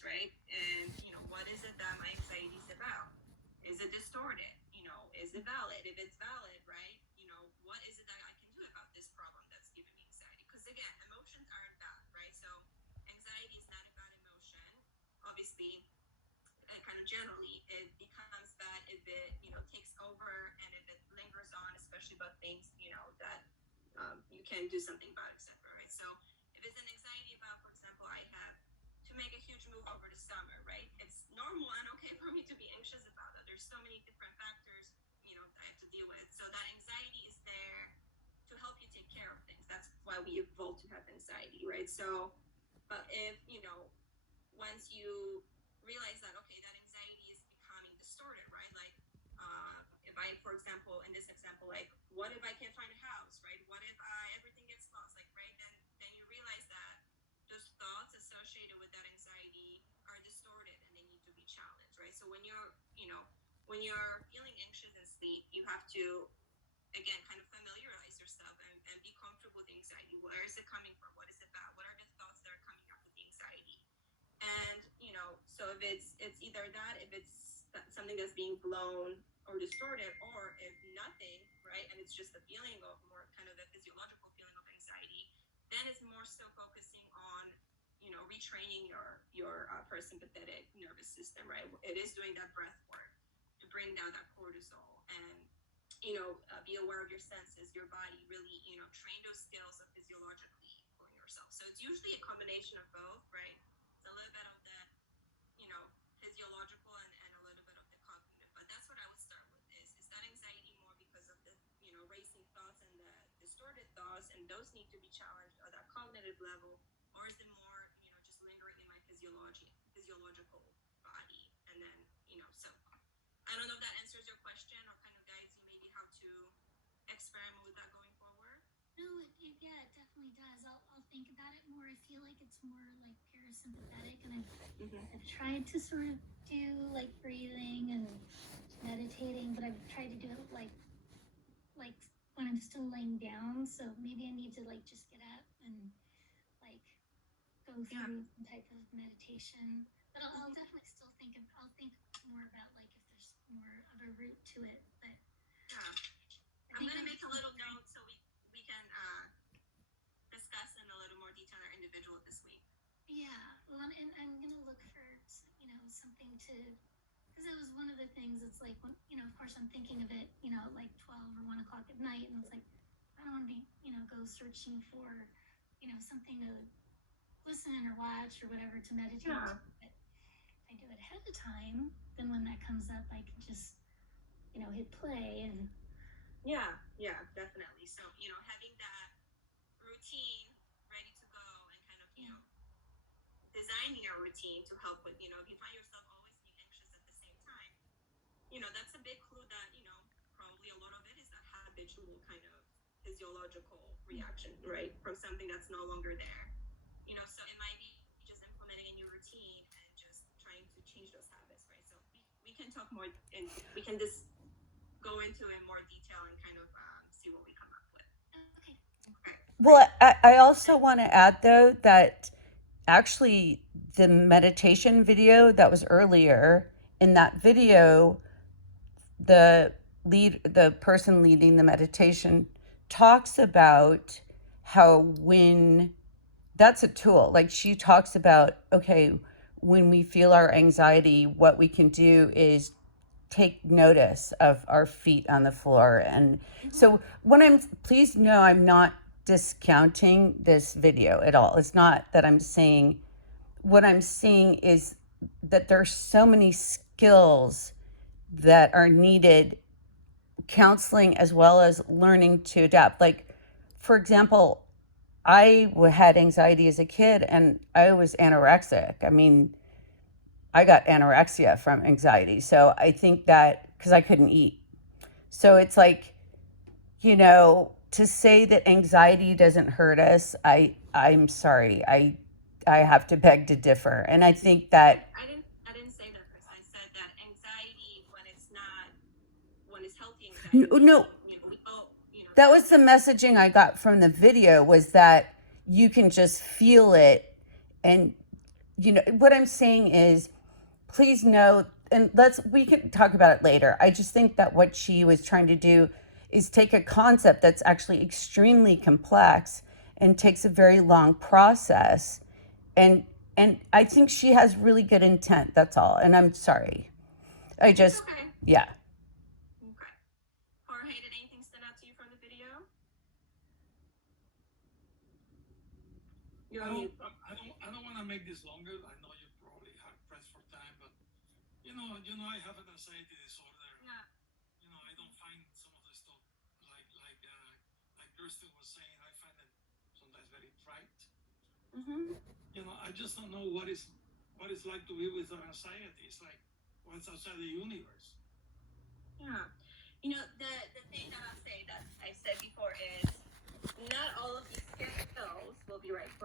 questions, right? And, what is it that my anxiety is about? Is it distorted? Is it valid? If it's valid, right? What is it that I can do about this problem that's giving me anxiety? Because again, emotions aren't bad, right? So anxiety is not a bad emotion. Obviously, kind of generally, it becomes bad if it, takes over and if it lingers on, especially about things, that you can do something about, etc. Right? So if it's an anxiety about, for example, I have to make a huge move over the summer, right? It's normal and okay for me to be anxious about that. There's so many different factors, that I have to deal with. So that anxiety is there to help you take care of things. That's why we evolved to have anxiety, right? So, but if, once you realize that, okay, that anxiety is becoming distorted, right? Like, if I, for example, in this example, like, what if I can't find a house, right? What if everything gets lost, like, right? Then you realize that those thoughts associated with that anxiety are distorted and they need to be challenged, right? So when you're feeling anxious in sleep, you have to, again, kind of familiarize yourself and be comfortable with the anxiety. Where is it coming from? What is it about? What are the thoughts that are coming up with the anxiety? And so if it's either that, if it's something that's being blown or distorted, or if nothing, right, and it's just a feeling of more kind of a physiological feeling of anxiety, then it's more so focusing on retraining your parasympathetic nervous system, right? It is doing that breath work to bring down that cortisol and be aware of your senses, your body, really train those skills of physiologically pulling yourself. So it's usually a combination of both, right? It's a little bit of the physiological and a little bit of the cognitive, but that's what I would start with. Is that anxiety more because of the racing thoughts and the distorted thoughts, and those need to be challenged at that cognitive level, or is it more just lingering in my physiological body? And then so I don't know if that answers your question or kind of guides you maybe how to experiment with that going forward. No, yeah, it definitely does. I'll think about it more. I feel like it's more like parasympathetic, and I've tried to sort of do like breathing and meditating, but I've tried to do it like when I'm still laying down. So maybe I need to like just get up and like go through some type of meditation. But I'll definitely still I'll think more about like if there's more of a root to it. But Yeah, I'm gonna make a little note so we can discuss in a little more detail our individual this week. Yeah, well, and I'm gonna look for something to, because it was one of the things. It's like when of course, I'm thinking of it, like 12 or 1 o'clock at night, and it's like I don't want to be, go searching for, something to listen or watch or whatever to meditate. Yeah. But if I do it ahead of time, then when that comes up, I can just, hit play and. Yeah, definitely. So, having that routine ready to go and kind of, designing a routine to help with, if you find yourself always being anxious at the same time, that's a big clue that, probably a lot of it is that habitual kind of physiological reaction, right? From something that's no longer there. So it might be just implementing a new routine and just trying to change those habits, right? So we can talk more and we can just go into it in more detail and kind of see what we come up with. Okay. Okay. Well, I also want to add, though, that actually the meditation video that was earlier, in that video, the person leading the meditation talks about how when that's a tool, like she talks about, okay, when we feel our anxiety, what we can do is take notice of our feet on the floor. And so when please know, I'm not discounting this video at all. It's not that I'm saying, what I'm saying is that there's so many skills that are needed, counseling as well as learning to adapt. Like, for example, I had anxiety as a kid and I was anorexic. I mean, I got anorexia from anxiety. So I think that because I couldn't eat. So it's like, to say that anxiety doesn't hurt us, I'm sorry. I have to beg to differ. And I think that I didn't say that, Chris. I said that anxiety when it's healthy anxiety. no, that was the messaging I got from the video, was that you can just feel it and you know, what I'm saying is, please know, and we can talk about it later. I just think that what she was trying to do is take a concept that's actually extremely complex and takes a very long process, and I think she has really good intent. That's all. And I'm sorry. I just, Okay. yeah. Okay. Jorge, did anything stand out to you from the video? You're on mute. I don't want to make this longer. I know you're probably hard pressed for time, but you know, I have an anxiety disorder. Yeah. You know, I don't find some of the stuff like Kirsten was saying. I find it sometimes very trite. Mm-hmm. You know, I just don't know what it's like to be with our anxiety. It's like what's outside the universe. Yeah. You know, the thing that I'll say that I said before is not all of these skills will be right for